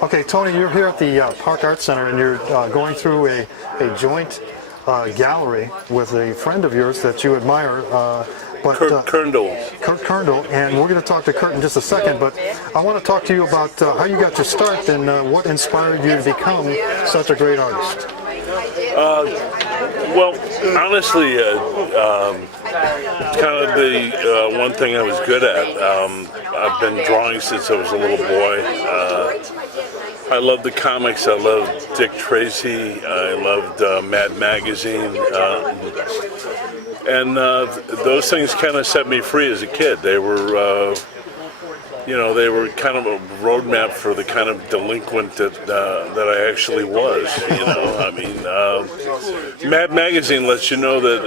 Okay, Tony, you're here at the Park Art Center, and you're going through a joint gallery with a friend of yours that you admire. Kurt Kerndl. Kurt Kerndl, and we're going to talk to Kurt in just a second, but I want to talk to you about how you got your start and what inspired you to become such a great artist. Well, honestly, kind of the one thing I was good at. I've been drawing since I was a little boy. I loved the comics. I loved Dick Tracy. I loved Mad Magazine. And those things kind of set me free as a kid. They were, they were kind of a roadmap for the kind of delinquent that I actually was. I mean, Mad Magazine lets you know that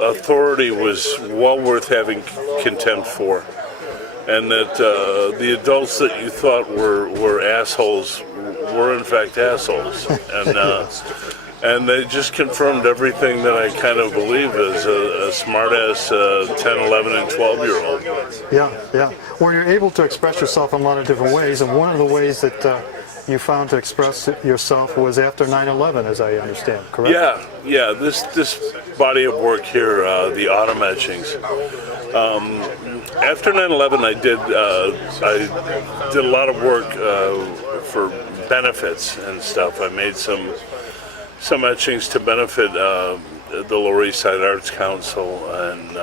authority was well worth having contempt for, and that the adults that you thought were assholes were in fact assholes, and they just confirmed everything that I kind of believe as a smart-ass 10, 11, and 12-year-old. Yeah. Well, you're able to express yourself in a lot of different ways, and one of the ways that you found to express yourself was after 9/11, as I understand, correct? Yeah. This body of work here, the Autumn Etchings. After 9/11, I did a lot of work for benefits and stuff. I made some etchings to benefit the Lower East Side Arts Council and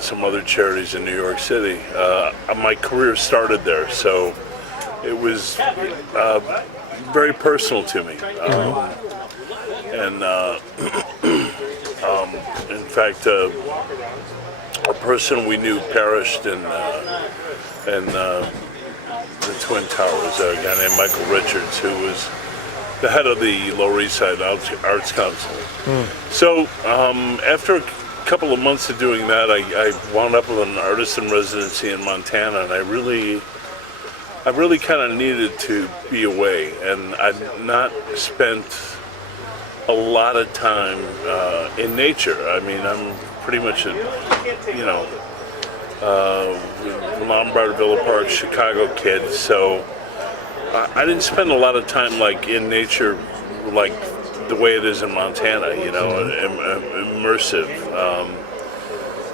some other charities in New York City. My career started there, so it was very personal to me. In fact, a person we knew perished in the Twin Towers, a guy named Michael Richards, who was the head of the Lower East Side Arts Council. So after a couple of months of doing that, I wound up with an artist in residency in Montana, and I really kind of needed to be away, and I'd not spent a lot of time in nature. I mean, I'm pretty much a, Lombard Villa Park, Chicago kid, so I didn't spend a lot of time like in nature, like the way it is in Montana, immersive.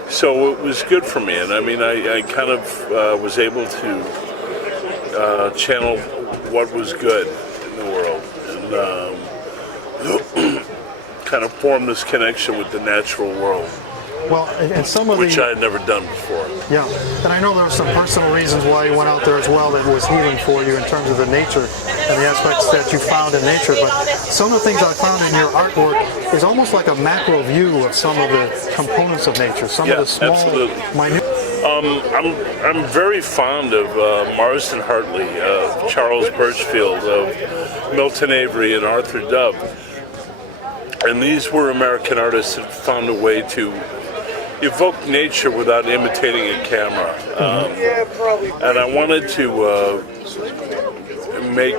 So it was good for me, and I mean, I kind of was able to channel what was good in the world, and kind of form this connection with the natural world. Well, and some of which I had never done before. Yeah, and I know there were some personal reasons why you went out there as well that was healing for you in terms of the nature and the aspects that you found in nature. But some of the things I found in your artwork is almost like a macro view of some of the components of nature, some of the small, minute. I'm very fond of Marston Hartley, of Charles Birchfield, of Milton Avery, and Arthur Dove. And these were American artists that found a way to evoke nature without imitating a camera. And I wanted to make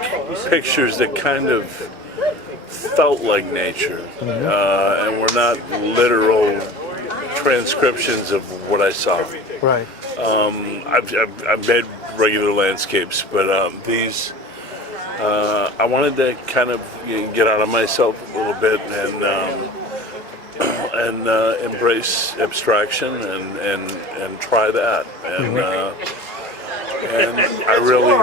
pictures that kind of felt like nature, and were not literal transcriptions of what I saw. Right. I've made regular landscapes, but these, I wanted to kind of get out of myself a little bit and embrace abstraction and try that. And I really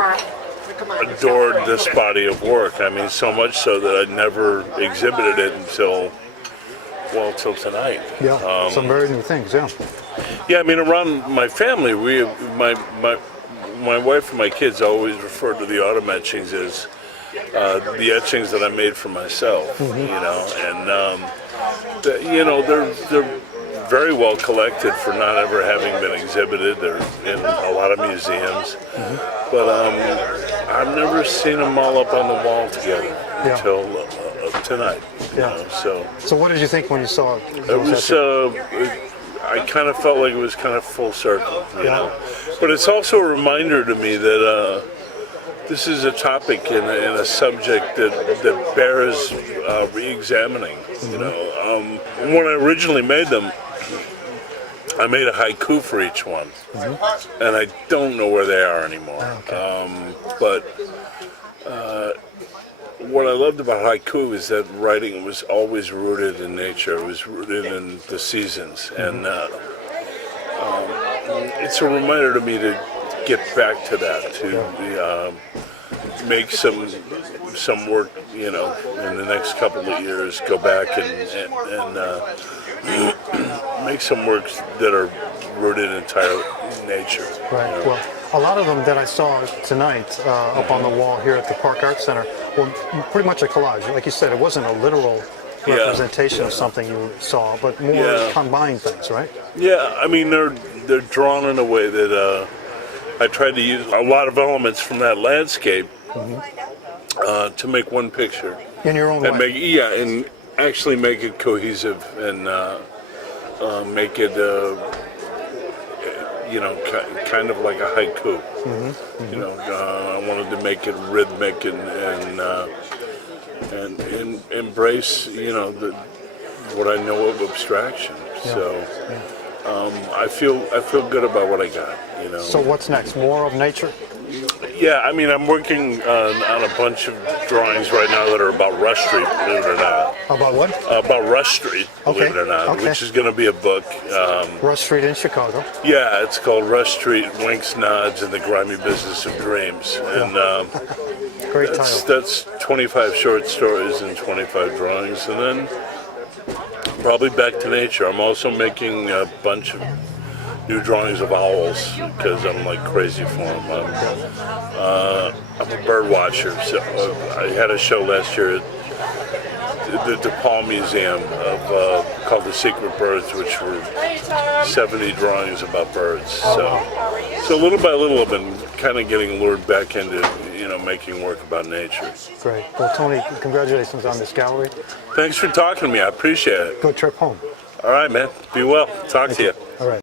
adored this body of work. I mean, so much so that I never exhibited it until tonight. Yeah, some very new things. Yeah. Yeah, I mean, around my family, my wife and my kids always refer to the Autumn Etchings as the etchings that I made for myself. They're very well collected for not ever having been exhibited. They're in a lot of museums, but I've never seen them all up on the wall together until tonight. Yeah. So what did you think when you saw it? It was. I kind of felt like it was kind of full circle, But it's also a reminder to me that this is a topic and a subject that bears re-examining. When I originally made them, I made a haiku for each one, and I don't know where they are anymore. But what I loved about haiku is that writing was always rooted in nature. It was rooted in the seasons, and it's a reminder to me to get back to that, to make some work, in the next couple of years, go back and make some works that are rooted entirely in nature. Right. Well, a lot of them that I saw tonight up on the wall here at the Park Arts Center were pretty much a collage. Like you said, it wasn't a literal representation of something you saw, but more combined things, right? Yeah, I mean, they're drawn in a way that I tried to use a lot of elements from that landscape to make one picture. In your own way. And actually make it cohesive and make it, kind of like a haiku. I wanted to make it rhythmic and embrace, what I know of abstraction. So I feel good about what I got. So what's next? More of nature? Yeah, I mean, I'm working on a bunch of drawings right now that are about Rush Street, believe it or not. About what? About Rush Street, believe it or not, which is going to be a book. Rush Street in Chicago. Yeah, it's called Rush Street, Winks, Nods, and the Grimy Business of Dreams. And Great title. that's 25 short stories and 25 drawings, and then probably back to nature. I'm also making a bunch of new drawings of owls because I'm like crazy for them. I'm a bird watcher, so I had a show last year at the DePaul Museum called The Secret Birds, which were 70 drawings about birds. So little by little, I've been kind of getting lured back into making work about nature. Great. Well, Tony, congratulations on this gallery. Thanks for talking to me. I appreciate it. Good trip home. All right, man. Be well. Talk to you. All right.